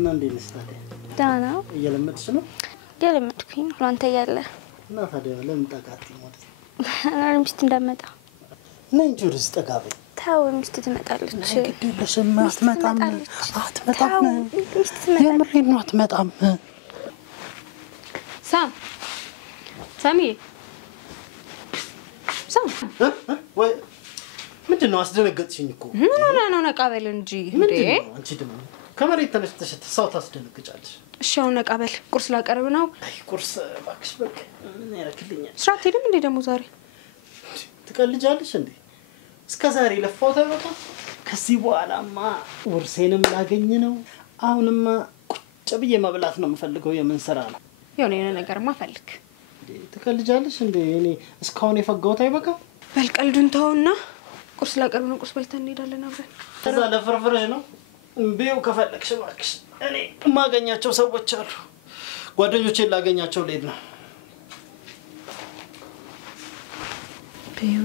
እና እንዴት ነሽ ታዲያ? ዳና እየለመድሽ ነው? እየለመድኩኝ ነው አንተ ያለ እና ታዲያ ለምን ጠቃት ማለት ነው? አረ ሚስት እንዳመጣ ነንጂ ወደስ ጠጋበይ ታው ሚስት ትመጣለች። ግዴለሽም አትመጣም የምሬን ነው አትመጣም። ሳሚ ወይ ምንድነው አስደነገጥሽኝ እኮ? ምን ሆነ ነው ነቃበል እንጂ እንዴ? አንቺ ደግሞ ከመሬት ተነስተሽ ተሳው ታስደነግጫለሽ። እሺ አሁን ነቃበል ቁርስ ላቀርብ ነው። አይ ቁርስ ባክሽ በቃ ምን ያረክልኛል? ስራት ሄደም እንዴ ደግሞ ዛሬ ትቀልጃለሽ እንዴ? እስከዛሬ ለፋው ታይወጣ ከዚህ በኋላማ ወርሴንም ላገኝ ነው። አሁንማ ቁጭ ብዬ መብላት ነው የምፈልገው። የምን ስራ ነው? የሆነ ነገርማ ፈልግ። ትቀልጃለሽ እንዴ? እኔ እስካሁን የፈጋውት አይበቃ? በልቀልዱን ተውና ቁርስ ላቀርብ ነው። ቁርስ በልተን እንሄዳለን አብረን። ከዛ ለፍርፍርሽ ነው እምቢው ከፈለክሽ ባክሽ። እኔ ማገኛቸው ሰዎች አሉ። ጓደኞቼን ላገኛቸው ልሄድ ነው። ቢው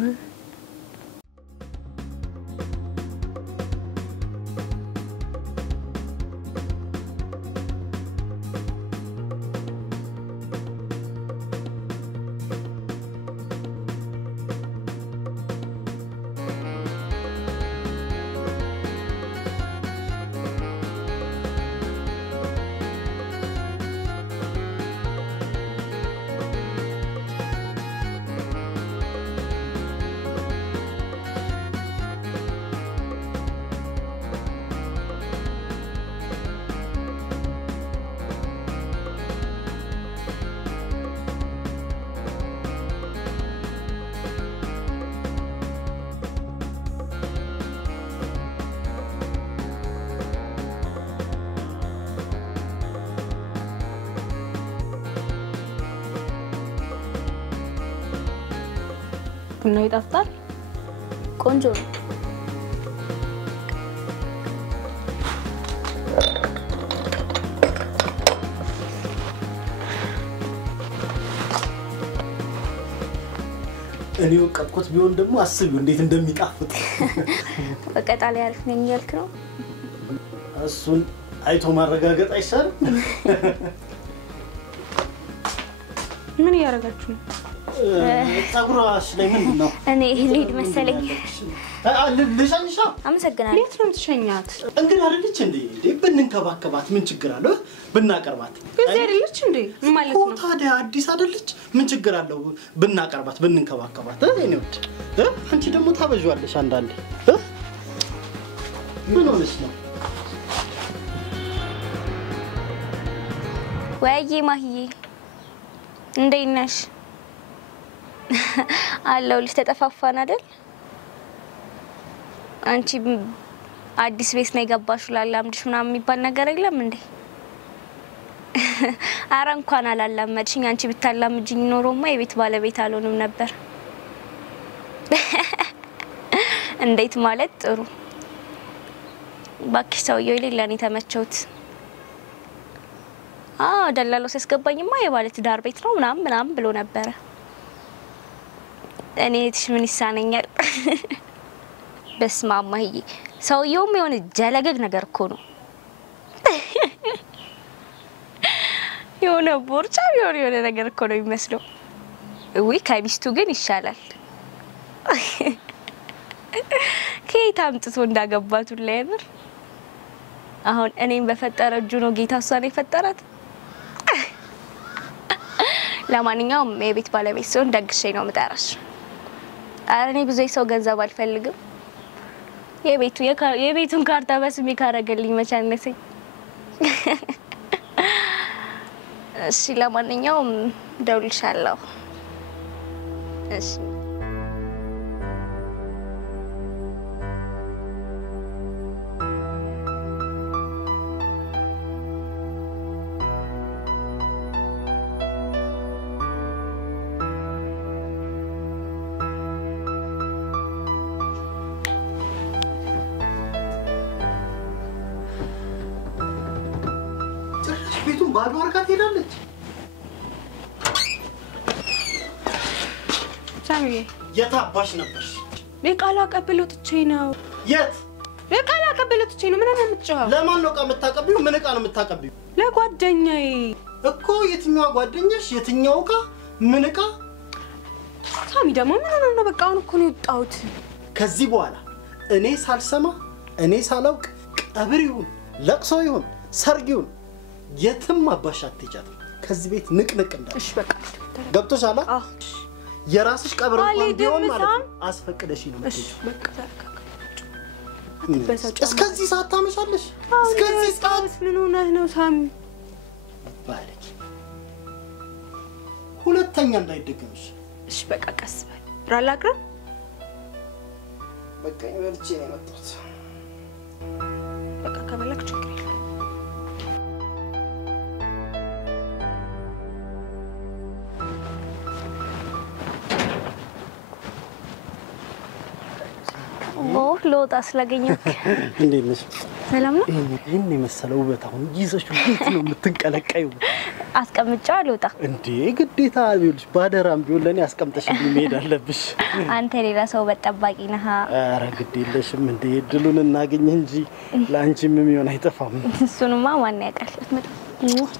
ቡና ይጣፍጣል። ቆንጆ ነው። እኔው ቀጥቆት ቢሆን ደግሞ አስቢው እንዴት እንደሚጣፍጥ። በቀጣለ ያልፍ ነኝ ያልክ ነው። እሱን አይቶ ማረጋገጥ አይሻልም? ምን ያረጋችሁ ነው? ጸጉራሽ ላይ ምን ነው? እኔ ሊድ መሰለኝ። ልሻንሻ አመሰግናለሁ። የት ነው የምትሸኛት? እንግዲህ አይደለች እንዴ? ብንንከባከባት ምን ችግር አለው? ብናቀርባት እዚህ አይደለች እንዴ? ማለት ነው ታዲያ አዲስ አይደለች? ምን ችግር አለው? ብናቀርባት ብንንከባከባት እኔ ወድ አንቺ ደግሞ ታበዣለሽ አንዳንዴ ምን ሆነሽ ነው? ወይዬ ማሂዬ እንዴት ነሽ? አለው ልተጠፋፋን አይደል? አንቺ አዲስ ቤት ነው የገባሽው ላላምድሽ ምናምን የሚባል ነገር የለም እንዴ? አረ እንኳን አላላመድሽኝ። አንቺ ብታላምጂኝ ኖሮማ የቤት ባለቤት አልሆንም ነበር። እንዴት ማለት ጥሩ ባክሽ። ሰውየው ይለላኔ ተመቸውት። ደላሎ ሲያስገባኝማ የባለ ትዳር ቤት ነው ምናምን ብሎ ነበር። እኔ እትሽ ምን ይሳነኛል? በስመ አብ ማሂዬ፣ ሰውየውም የሆነ ጀለገግ ነገር እኮ ነው። የሆነ ቦርጫ የሆነ ነገር እኮ ነው የሚመስለው። ወይ ከሚስቱ ግን ይሻላል። ከየት አምጥቶ እንዳገባቱ ለይምር። አሁን እኔን በፈጠረ እጁ ነው ጌታ እሷን የፈጠራት። ለማንኛውም የቤት ባለቤት ሲሆን ደግሼ ነው የምጠራሽ። አረ እኔ ብዙ ሰው ገንዘብ አልፈልግም። የቤቱን ካርታ በስሜ ካረገልኝ መቻነሰኝ። እሺ ለማንኛውም ደውልሻለሁ። እሺ ቤቱን ባዶ አርጋት ሄዳለች። ሳሚዬ የታባሽ ነበር? ለቃላ ቀበለው ትቼ ነው። የት? ለቃላ ላቀበለትቼ ነው ምን አናምጥጫው ለማን ነው ዕቃ የምታቀብዩ ምን ዕቃ ነው የምታቀብዩ ለጓደኛዬ እኮ የትኛው ጓደኛሽ የትኛው ዕቃ ምን ዕቃ ሳሚ ደግሞ ምን ነው በቃ አሁን እኮ ነው የወጣሁት ከዚህ በኋላ እኔ ሳልሰማ እኔ ሳላውቅ ቀብር ይሁን ለቅሶ ይሁን ሰርግ ይሁን የትም አባሻት ይጫት ከዚህ ቤት ንቅንቅ እንዳል እሺ በቃ ገብቶሻል አዎ የራስሽ ቀብር እንኳን ቢሆን ማለት አስፈቅደሽ ነው የምትሄጂው በቃ ተረጋጋ እስከዚህ ሰዓት ታመሻለሽ እስከዚህ ሰዓት ምን ሆነህ ነው ሳሚ ባለች ሁለተኛ እንዳይደገምሽ እሺ በቃ ቀስ በል ራላቅረብ በቃ ይመርጭ ነው የመጣሁት በቃ ከበላክ ችግር የለም ሎጣ ስላገኘክ እንዴት ነሽ ሰላም ነው ይሄን የመሰለው ውበት አሁን ይዘሽ እንዴት ነው የምትንቀለቀዩ አስቀምጫው ሎጣ እንዴ ግዴታ ቢልሽ ባደራም ቢሆን ለኔ አስቀምጠሽልኝ መሄድ አለብሽ አንተ ሌላ ሰው በጠባቂ ነህ ኧረ ግድ የለሽም እንዴ ድሉን እናገኝ እንጂ ላንቺም የሚሆን አይጠፋም እሱንማ ማን ያውቃል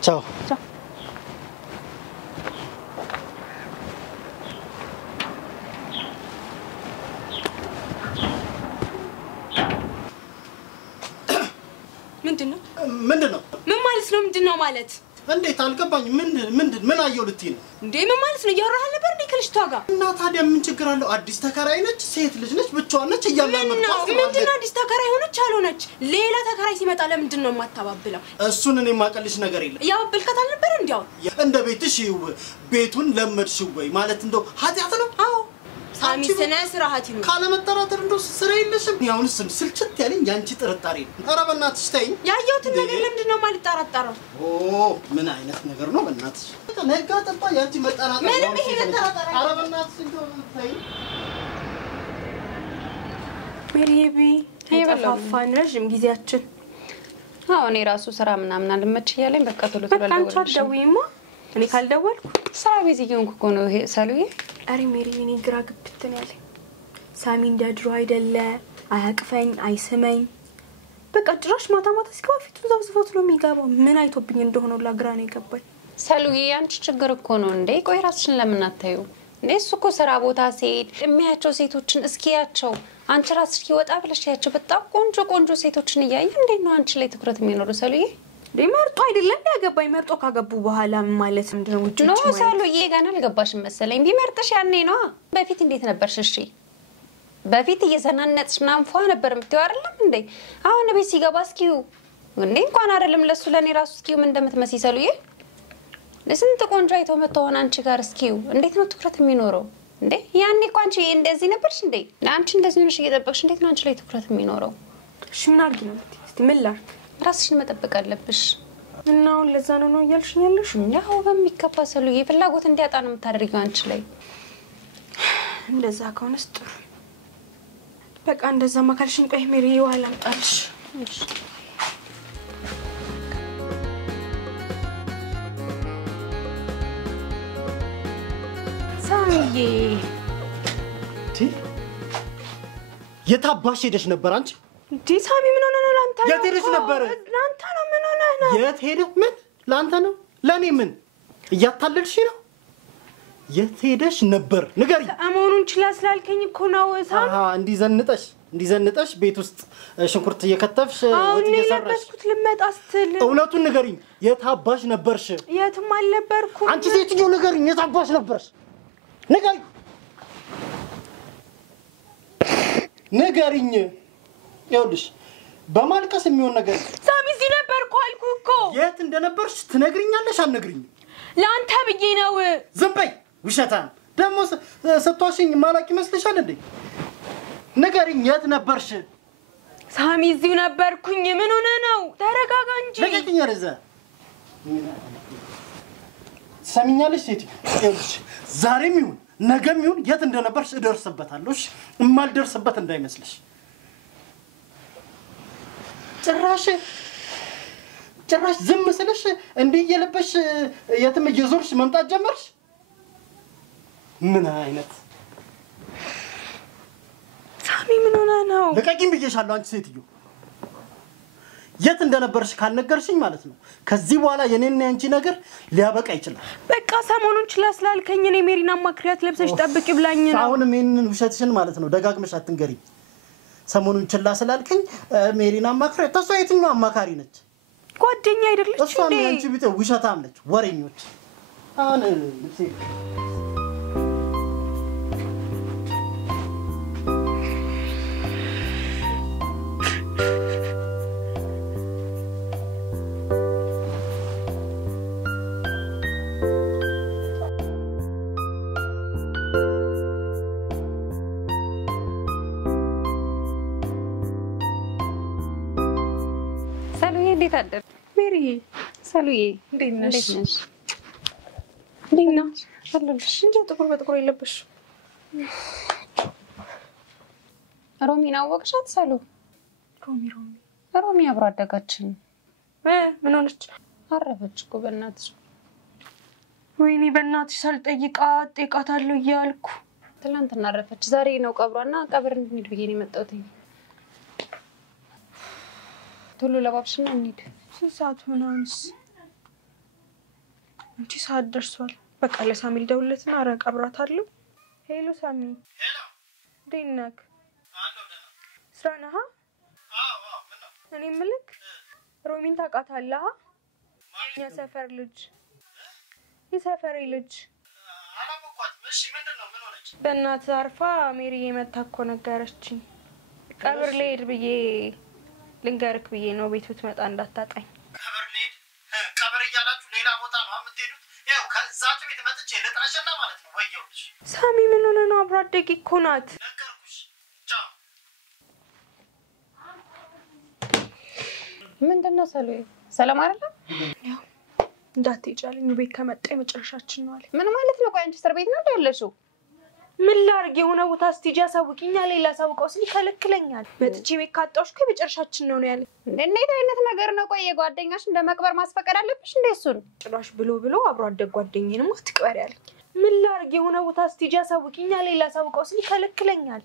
ቻው ቻው ምንድነው ምን ማለት ነው ምንድነው ማለት እንዴት አልገባኝ ምን አየው ልትይ ነው እንዴ ምን ማለት ነው ያወራህ ነበር እንዴ ከልጅቷ ጋር እና ታዲያ ምን ችግር አለው አዲስ ተከራይ ነች ሴት ልጅ ነች ብቻዋን ነች እያላመጥኩ ምንድነው አዲስ ተከራይ ሆነች አልሆነች ሌላ ተከራይ ሲመጣ ለምንድነው የማታባብለው እሱን እኔ ማቀልሽ ነገር የለም ያባብልከት አልነበር እንዴው እንደ ቤትሽ ቤቱን ለመድሽው ወይ ማለት እንደው ኃጢያት ነው አዎ ሳሚ ስነ ስርዓት ይኑ ካለ መጠራጠር እንደው ስራ የለሽም ያውን ስልችት ያለኝ ያንቺ ጥርጣሬ ኧረ በእናትሽ ተይኝ ያየሁት ነገር ለምንድነው ማልጠራጠረው ምን አይነት ነገር ነው በእናትሽ ነጋ ጠባ ያንቺ መጠራጠር ምንም ይሄ መጠራጠር ኧረ በእናትሽ እንደው ተይኝ ሜሪቢ ተፋፋን ረጅም ጊዜያችን አዎ እኔ ራሱ ስራ ምናምን አልመች ይያለኝ በቃ ቶሎ ቶሎ ደውልልሽ አንቺ ደውይማ እኔ ካልደወልኩ ስራ ቢዝየውን እኮ ነው ይሄ ሰሉዬ አሪ ሜሪ እኔ ግራ ግብትን ያለኝ ሳሚ እንደድሮ አይደለ አያቅፈኝ አይስመኝ በቃ ድራሽ ማታ ማታ ሲገባ ፊቱን ዘብዝፎት ነው የሚገባው ምን አይቶብኝ እንደሆነ ለግራ ነው የገባኝ ሰሉዬ አንቺ ችግር እኮ ነው እንዴ ቆይ ራስሽን ለምን አታዩ እንዴ እሱ እኮ ስራ ቦታ ሲሄድ የሚያቸው ሴቶችን እስኪያቸው አንቺ ራስሽ ይወጣ ብለሽ ያቸው በጣም ቆንጆ ሴቶችን እያየ እንዴ ነው አንቺ ላይ ትኩረት የሚኖረው ሰሉዬ ደመርጦ አይደለም ያገባኝ መርጦ ካገቡ በኋላ ማለት ምንድነው ውጭ ነው ሰሉዬ ገና አልገባሽም መሰለኝ ቢመርጥሽ ያኔ ነው በፊት እንዴት ነበርሽ እሺ በፊት እየሰናነጥሽ ምናምን ፏ ነበር የምትይው አይደለም እንዴ አሁን ቤት ሲገባ እስኪው እንዴ እንኳን አይደለም ለሱ ለኔ ራሱ እስኪው ምን እንደምትመስይ ሰሉዬ ለስንት ቆንጆ አይቶ መተውን አንቺ ጋር እስኪው እንዴት ነው ትኩረት የሚኖረው እንዴ ያኔ እኮ አንቺ እንደዚህ ነበርሽ እንዴ አንቺ እንደዚህ ነሽ እየጠበቅሽ እንዴት ነው አንቺ ላይ ትኩረት የሚኖረው እሺ ምን አድርጊ ነው እስቲ ምን ላድርግ ራስሽን መጠበቅ አለብሽ እና አሁን ለዛ ነው እያልሽኝ ያለሽ ያው በሚከፋ ሰሉዬ ፍላጎት እንዲያጣ ነው የምታደርጊው አንቺ ላይ እንደዛ ከሆነስ ጥሩ በቃ እንደዛ ማካልሽን ቆይ ሜሪ ይዋላ አምጣልሽ እሺ ሳሚዬ የታባሽ ሄደሽ ነበር አንቺ እንዴ ሳሚ ምን ሆነ ነው ላንተ የት ሄደሽ ነበር ላንተ ነው ምን ሆነ ነው የት ሄደ ምን ላንተ ነው ለኔ ምን እያታለልሽ ነው የት ሄደሽ ነበር ንገሪ አሞኑን ችላ ስላልከኝ እኮ ነው ሳሚ እንዲዘንጠሽ ቤት ውስጥ ሽንኩርት እየከተፍሽ ወጥ እየሰራሽ ለበስኩት ልመጣ ስትል እውነቱን ንገሪኝ የታባሽ ነበርሽ የትም አልነበርኩም አንቺ ሴትዮ ንገሪኝ የታባሽ ነበርሽ ንገሪኝ ይኸውልሽ በማልቀስ የሚሆን ነገር ሳሚ እዚህ ነበርኩ አልኩህ እኮ የት እንደነበርሽ ትነግሪኛለሽ አልነግሪኝ ላንተ ብዬ ነው ዝም በይ ውሸታም ደሞ ሰጥቷሽኝ ማላቂ መስልሻል እንዴ ንገሪኝ የት ነበርሽ ሳሚ እዚህ ነበርኩኝ ምን ሆነ ነው ተረጋጋ እንጂ ለቀቂኝ አረዛ ሰሚኛለሽ ሴትዮ ይኸውልሽ ዛሬም ይሁን ነገም ይሁን የት እንደነበርሽ እደርስበታለሁ እሺ እማልደርስበት እንዳይመስልሽ ጭራሽ ዝም ስለሽ እንዴ እየለበሽ የትም እየዞርሽ መምጣት ጀመርሽ ምን አይነት ሳሚ ምን ሆነ ነው ለቀቂኝ ብዬሻለሁ አንቺ ሴትዮ የት እንደነበርሽ ካልነገርሽኝ ማለት ነው ከዚህ በኋላ የኔና ያንቺ ነገር ሊያበቃ ይችላል በቃ ሰሞኑን ችላስላልከኝ እኔ ሜሪና ማክሪያት ለብሰሽ ጠብቂ ብላኝ ነው አሁን ምን ውሸትሽን ማለት ነው ደጋግመሽ አትንገሪ ሰሞኑን ችላስላልከኝ ሜሪና ማክሪያት ተሷ የትኛው አማካሪ ነች ጓደኛ አይደለች እሷ ያንቺ ቢጤ ውሸታም ነች ወሬኞች አሁን ልብሴ ታደር ሜሪ ሰሉዬ እንዴት ነሽ ዲና አለልሽ እንዴ ጥቁር በጥቁር ይለበሽ ሮሚና ወቅሻት ሰሉ ሮሚ አብሮ አደጋችን ምን ሆነች አረፈች እኮ በእናትሽ ወይኔ በእናትሽ ሳልጠይቃት ጠይቃታለሁ እያልኩ ትላንትና አረፈች ዛሬ ነው ቀብሯና ቀብር እንድንሄድ ብዬ ነው የመጣሁት ቶሎ ለባብሽና እንሂድ ሰዓት ሆናንስ እንጂ ሰዓት ደርሷል በቃ ለሳሚ ልደውልለትና አረ ቀብራታለሁ ሄሎ ሳሚ ሄሎ ዴናክ አሎ ደና ስራ ነህ አዎ ምን ነው እኔ ምልክ ሮሚን ታውቃታለህ የኛ ሰፈር ልጅ የሰፈሬ ልጅ አላወኳትም እሺ ምንድነው ምን ሆነች በእናትህ አርፋ ሜሪ የመታ እኮ ነገረችኝ ቀብር ልሄድ ብዬ ልንገርክ ብዬ ነው ቤት ብትመጣ እንዳታጣኝ ቀብር ልሄድ ቀብር እያላችሁ ሌላ ቦታ ነው የምትሄዱት ይኸው ከዛችሁ ቤት መጥቼ ልጥራሽና ማለት ነው ወየውልሽ ሳሚ ምን ሆነ ነው አብሮ አደጌ እኮ ናት ነገርኩሽ ቻው ምንድነው ሰሉዬ ሰላም አይደለም ያው እንዳትሄጃለኝ ቤት ከመጣ የመጨረሻችን ነው አለ ምን ማለት ነው ቆይ አንቺ እስር ቤት ነው ያለሽው ምን ላርግ የሆነ ቦታ ስቲጂ ያሳውቂኛ ሌላ ሳውቀው ስሊ ከለክለኛል መጥቼ ቤት ካጣውሽ ከመጨረሻችን ነው ያለ እንዴት አይነት ነገር ነው ቆይ የጓደኛሽ እንደመቅበር ማስፈቀድ አለብሽ እንዴ እሱን ጭራሽ ብሎ አብሮ አደግ ጓደኛዬንም አትቅበር ያለ ምን ላርግ የሆነ ቦታ ስቲጂ ያሳውቂኛ ሌላ ሳውቀው ስሊ ከለክለኛል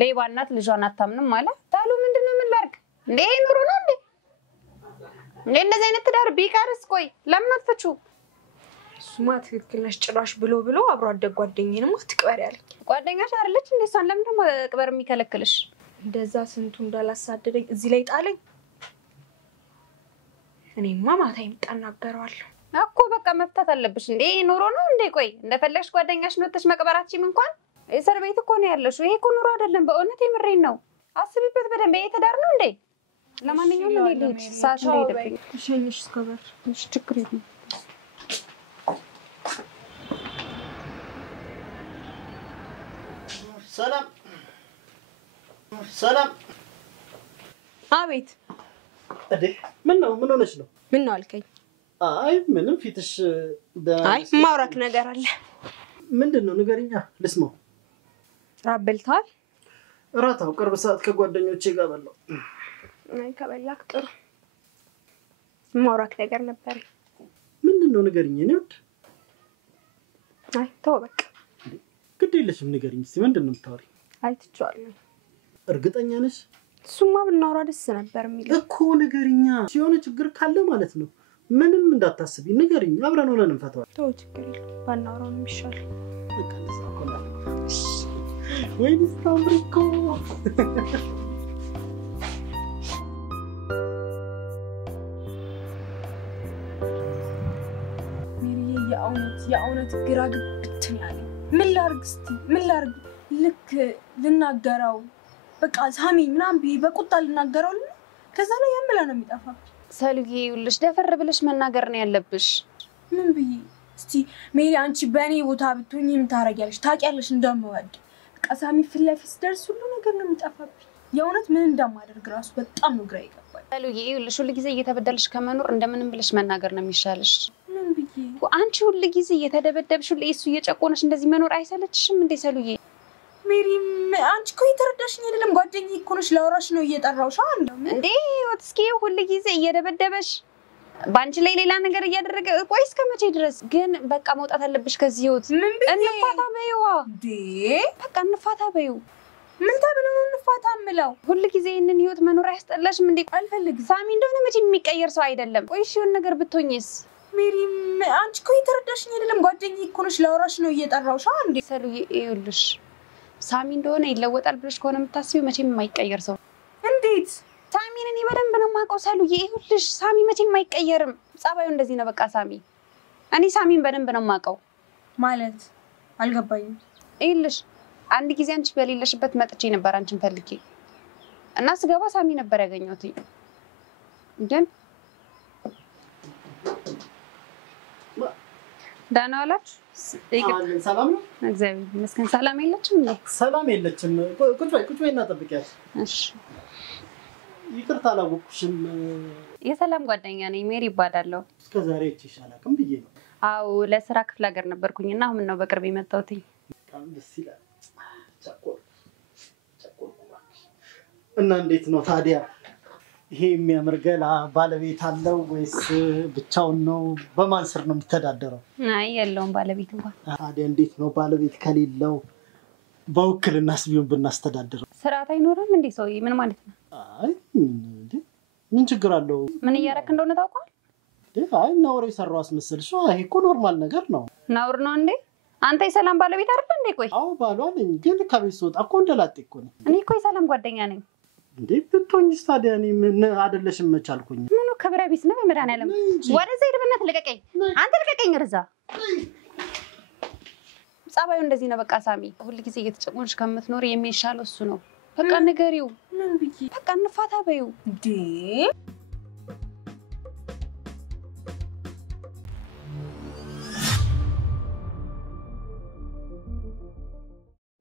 ሌባ እናት ልጇን አታምንም ማለት ታሉ ምንድነው ምን ላርግ እንዴ ኑሮ ነው እንዴ እንደዚህ አይነት ትዳር ቢቀርስ ቆይ ለምን አትፈቹ ሱማ ትክክል ነሽ ጭራሽ ብሎ አብሮ አደግ ጓደኛዬንም አትቅበር ያለ ጓደኛሽ አይደለች እንዴ እሷን ለምን ደግሞ ቅበር የሚከለክልሽ እንደዛ ስንቱ እንዳላሳደደኝ እዚህ ላይ ጣለኝ እኔማ ማታ ይምጣናገራለሁ እኮ በቃ መፍታት አለብሽ እንዴ ኑሮ ነው እንዴ ቆይ እንደፈለግሽ ጓደኛሽ ነው ተሽ መቅበራችም እንኳን እስር ቤት እኮ ነው ያለሽው ይሄ እኮ ኑሮ አይደለም በእውነት የምሬን ነው አስቢበት በደንብ ይሄ ትዳር ነው እንዴ ለማንኛውም እኔ ልሂድ ሰዓት ልሄድብኝ እሺ እስከበር እሺ ችግር የለም ሰላም አቤት እዴ ምን ሆነሽ ነው ምን ነው አልከኝ አይ ምንም ፊትሽ አይ ማውራክ ነገር አለ ምንድነው ንገሪኛ ልስማው ራበልታል ራታው ቅርብ ሰዓት ከጓደኞቼ ጋር በላው አይ ከበላክ ጥሩ ማውራክ ነገር ነበር ምንድነው ንገሪኝ እኔ ወድ አይ ተው በቃ ግድ የለሽም ንገሪኝ እስቲ ምንድነው የምታወሪ አይ ትጫዋለሁ እርግጠኛ ነሽ ሱማ ብናወራ ደስ ነበር የሚለው እኮ ንገሪኛ ሲሆነ ችግር ካለ ማለት ነው ምንም እንዳታስቢ ንገሪኝ አብረን ሆነን እንፈታው ተው ችግር የለም ባናወራው ነው የሚሻለው በቃ ተሳቆላ ወይስ ታምሪኮ ሜሪዬ የእውነት ግራ ግብትን ያለ ምን ላርግ ልክ ልናገረው በቃ ሳሚ ምናምን በቁጣ ልናገረው ከዛ ላይ ያመላ ነው የሚጠፋ ሰሉዬ ይኸውልሽ ደፈር ብለሽ መናገር ነው ያለብሽ ምን ብዬ እስቲ ሜሪ አንቺ በእኔ ቦታ ብትሆኚ ምን ታረጊያለሽ ታውቂያለሽ እንደምወድ በቃ ሳሚ ፊት ለፊት ደርስ ሁሉ ነገር ነው የሚጠፋብኝ የእውነት ምን እንደማደርግ ራሱ በጣም ነው ግራ ይገባል ሰሉዬ ይኸውልሽ ሁሉ ጊዜ እየተበደልሽ ከመኖር እንደምንም ብለሽ መናገር ነው የሚሻልሽ ምን ብዬ አንቺ ሁሉ ጊዜ እየተደበደብሽ ሁሉ እሱ እየጨቆነሽ እንደዚህ መኖር አይሰለችሽም እንዴ ሰሉዬ ሜሪ አንቺ እኮ የተረዳሽኝ አይደለም ጓደኛዬ እኮ ነሽ ላወራሽ ነው እየጠራሁሽ አይደል እንዴ ወጥስኪ ሁሉ ጊዜ እየደበደበሽ ባንቺ ላይ ሌላ ነገር እያደረገ ቆይ እስከመቼ ድረስ ግን በቃ መውጣት አለብሽ ከዚህ ህይወት ምን ብዬ እንፋታ በይዋ እንዴ በቃ እንፋታ በይው ምን ተብሎ ነው እንፋታ እንፋታ ምለው? ሁሉ ጊዜ ይሄንን ህይወት መኖር ያስጠላሽም እንዴ? አልፈልግም። ሳሚ እንደሆነ መቼ የሚቀየር ሰው አይደለም። ቆይ እሺ የሆነ ነገር ብትሆኝስ? ሜሪም አንቺ እኮ የተረዳሽኝ አይደለም። ጓደኛዬ እኮ ነሽ፣ ላወራሽ ነው እየጠራሁሽ እንዴ። ሰሉዬ ይኸውልሽ ሳሚ እንደሆነ ይለወጣል ብለሽ ከሆነ የምታስቢው መቼም የማይቀየር ሰው። እንዴት? ሳሚን እኔ በደንብ ነው የማውቀው ሰሉዬ። ይኸውልሽ ሳሚ መቼም አይቀየርም። ጸባዩ እንደዚህ ነው በቃ ሳሚ። እኔ ሳሚን በደንብ ነው የማውቀው። ማለት አልገባኝም። ይኸውልሽ አንድ ጊዜ አንቺ በሌለሽበት መጥቼ ነበር አንቺን ፈልጌ እና ስገባ ሳሚ ነበር ያገኘሁት። ግን ዳና ዋላችሁ? ሰላም ነው? እግዚአብሔር ይመስገን። ሰላም የለችም እንዴ? ሰላም የለችም። ቁጭ በይ እና ጠብቂያት። እሺ። ይቅርታ አላወኩሽም። የሰላም ጓደኛ ነኝ፣ ሜሪ ይባላለሁ። እስከዛሬ እቺሽ አላውቅም ብዬ ነው። አዎ ለስራ ክፍለ ሀገር ነበርኩኝና አሁን ነው በቅርብ የመጣሁት። በጣም ደስ ይላል። ቸኮል እና እንዴት ነው ታዲያ ይሄ የሚያምር ገላ ባለቤት አለው ወይስ ብቻውን ነው? በማን ስር ነው የሚተዳደረው? አይ የለውም ባለቤት እንኳን። ታዲያ እንዴት ነው ባለቤት ከሌለው በውክልናስ ቢሆን ብናስተዳድረው? ስርዓት አይኖርም እንዴ ሰውዬ? ምን ማለት ነው? አይ ምን ችግር አለው? ምን እያደረክ እንደሆነ ታውቀዋል? አይ ነውር የሰራው አስመሰልሽ? ይሄ እኮ ኖርማል ነገር ነው። ነውር ነው እንዴ? አንተ የሰላም ባለቤት አይደል እንዴ? ቆይ አዎ ባሏ ነኝ፣ ግን ከቤት ስወጣ እኮ እንደላጤ እኮ ነኝ። እኔ እኮ የሰላም ጓደኛ ነኝ። እንዴ ብትሆኝስ ታዲያ እኔ ምን አይደለሽም መቻልኩኝ? ምኑ ክብረ ቢስ ነው በመድኃኒዓለም። ወደዛ ሂድ በእናትህ ልቀቀኝ። አንተ ልቀቀኝ እርዛ። ጸባዩ እንደዚህ ነው በቃ ሳሚ። ሁሉ ጊዜ እየተጨቆንሽ ከምትኖር የሚሻለው እሱ ነው። በቃ ንገሪው። ምን ብዬ? በቃ እንፋታ በይው እንዴ